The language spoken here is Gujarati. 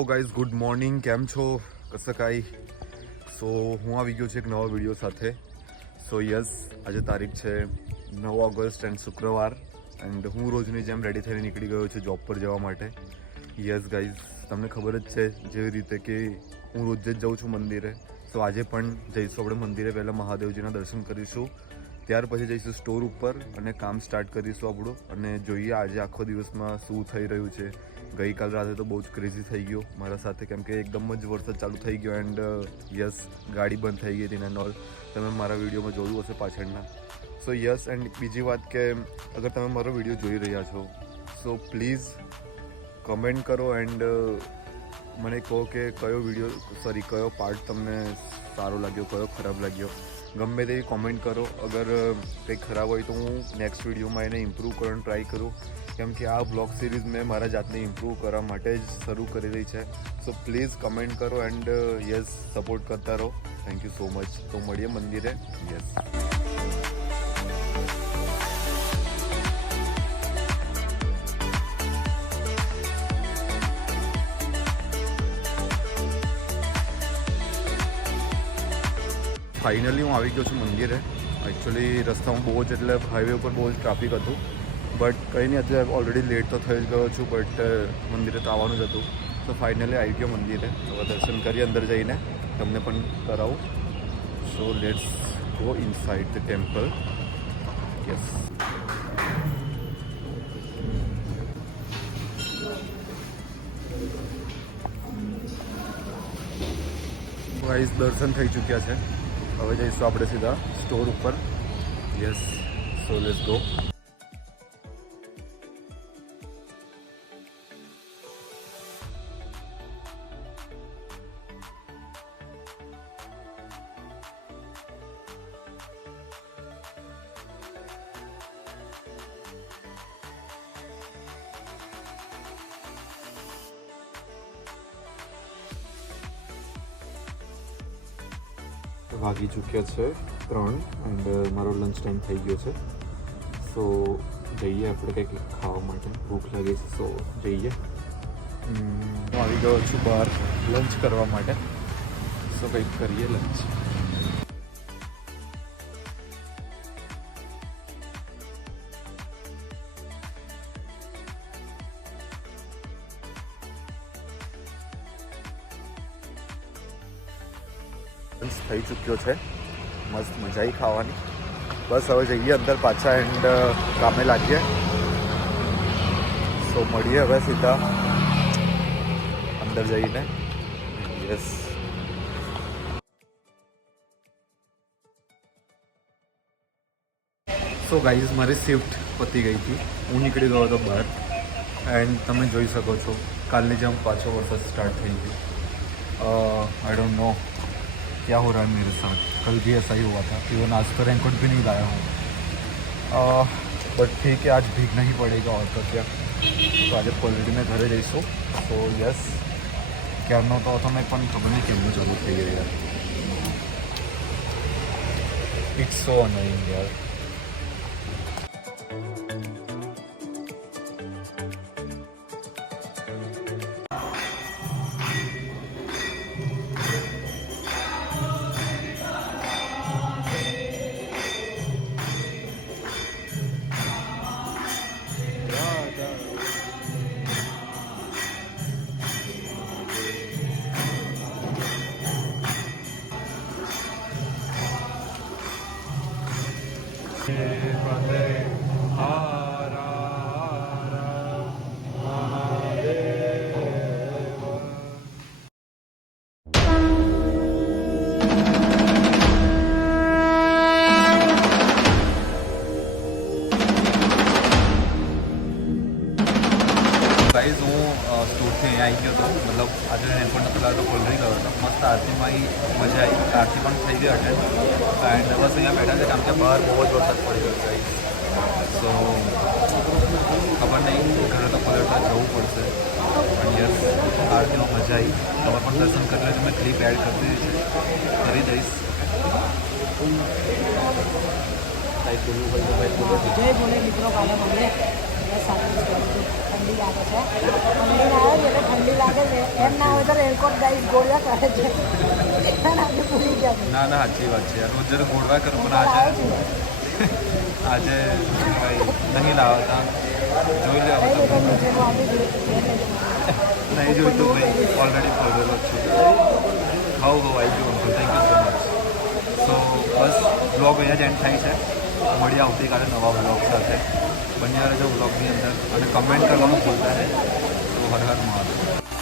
Hello guys, good morning. કેમ છો? कसं કાંઈ? સો હું આવી ગયો છું એક નવા વિડીયો સાથે. સો યસ, આજે તારીખ છે 9 ઓગસ્ટ એન્ડ શુક્રવાર. એન્ડ હું રોજની જેમ રેડી થઈને નીકળી ગયો છું જોબ પર જવા માટે. યસ ગાઈઝ, તમને ખબર જ છે જેવી રીતે કે હું રોજ જ જાઉં છું મંદિરે. સો આજે પણ જઈશું આપણે મંદિરે. પહેલાં મહાદેવજીના દર્શન કરીશું, ત્યાર પછી જઈશું સ્ટોર ઉપર અને કામ સ્ટાર્ટ કરીશું આપણું. અને જોઈએ આજે આખો દિવસમાં શું થઈ રહ્યું છે. ગઈકાલ રાતે તો બહુ જ ક્રેઝી થઈ ગયો મારા સાથે, કેમ કે એકદમ જ વરસાદ ચાલુ થઈ ગયો. એન્ડ યસ, ગાડી બંધ થઈ ગઈ હતી એન્ડ ઓલ. તમે મારા વિડીયોમાં જોયું હશે પાછળના. સો યસ, એન્ડ બીજી વાત કે અગર તમે મારો વિડીયો જોઈ રહ્યા છો સો પ્લીઝ કમેન્ટ કરો એન્ડ મને કહો કે કયો પાર્ટ તમને સારો લાગ્યો, કયો ખરાબ લાગ્યો. ગમે તેવી કોમેન્ટ કરો. અગર કંઈ ખરાબ હોય તો હું નેક્સ્ટ વિડીયોમાં એને ઇમ્પ્રૂવ કરવાનો ટ્રાય કરું, કેમ કે આ બ્લોગ સિરીઝ મેં મારા જાતને ઇમ્પ્રૂવ કરવા માટે જ શરૂ કરી રહી છે. સો પ્લીઝ કમેન્ટ કરો એન્ડ યસ, સપોર્ટ કરતા રહો. Thank you so much. તો મળીએ મંદિરે. યસ. ફાઇનલી હું આવી ગયો છું મંદિરે. એકચ્યુઅલી રસ્તામાં બહુ જ એટલે હાઈવે ઉપર બહુ જ ટ્રાફિક હતું, બટ કંઈ નહીં, અત્યારે ઓલરેડી લેટ તો થઈ જ ગયો છું, બટ મંદિરે તો આવવાનું જ હતું. તો ફાઇનલી આવી ગયો મંદિરે. હવે દર્શન કરી અંદર જઈને તમને પણ કરાવું. So let's go inside the temple. Yes. Guys, દર્શન થઈ ચૂક્યા છે. હવે જઈશું આપણે સીધા સ્ટોર ઉપર. Yes, so let's go. વાગી ચૂક્યા છે 3 એન્ડ મારો લંચ ટાઈમ થઈ ગયો છે. સો જઈએ આપણે કંઈક ખાવા માટે. ભૂખ લાગી છે, સો જઈએ. હું આવી ગયો છું બહાર લંચ કરવા માટે. સો કંઈક કરીએ લંચ. થઈ ચૂક્યો છે. મસ્ત મજા આવી ખાવાની. બસ હવે જઈએ અંદર પાછા એન્ડ કામે લાગીએ. સો મળીએ હવે સીધા અંદર જઈને. યસ. સો ગાઈઝ, મારી શિફ્ટ પતી ગઈ હતી. હું નીકળી ગયો હતો બહાર એન્ડ તમે જોઈ શકો છો કાલની જેમ પાછો વરસાદ સ્ટાર્ટ થઈ ગયો. आई डोंट नो क्या हो रहा है मेरे साथ. कल भी ऐसा ही हुआ था. इवन आज तो रेनकोट भी नहीं लाया हूँ, बट ठीक है, आज भीगना ही पड़ेगा और तो क्या. तो आज ऑलरेडी मैं घरे જઈશું. સો યસ, ક્યારનો તો તમે પણ ખબર નહીં કેમનું જરૂર થઈ ગઈ યાર. ઇટ્સ સો અનોઇંગ યાર. ગાઈઝ, હું સ્ટોરથી અહીંયા આવી ગયો હતો. મતલબ આજે રેનકોટ નહોતો લાવ્યો તો કોલ્ડ્રિંક ગયો હતો. મસ્ત આરતીમાં મજા આવી. આરતી પણ થઈ ગઈ અટેન્ડ. એન્ડ બસ અહીંયા બેઠા છે, કારણ કે બહાર બહુ જ વરસાદ પડી ગયો છે. સો ખબર નહીં, ઘરે તો પલટવા જવું પડશે. પણ યસ, આરતીમાં મજા આવી. તમે પણ દર્શન કરી લેજો. મેં ક્લિપ એડ કરી દીધી છે, કરી દઈશ. જય બોલે મિત્રો, કાલે મળીએ. બસ સાચું છે ઠંડી લાગે છે ઠંડી આવે છે એટલે ઠંડી લાગે છે એમ ના હોય તો રેનકોટ ગાઈસ ગોળ્યા કરે છે આજે ભૂલી ગયા ના ના સાચી વાત છે યાર રોજ ગોળવા કરું પણ આજે આજે નહીં લાવતા જોઈ લે નહીં જોયું તો ભાઈ ઓલરેડી ફોરેલો જ છું હાઉ આવી ગયું thank you so much so bus blog અહીંયા જ એન્ડ થાય છે મળીએ આવતીકાલે નવા બ્લોગ સાથે બન્યા રહેજો બ્લોગની અંદર અને કમેન્ટ કરવાનું ભૂલતા નહીં તો હર હર મહાદેવ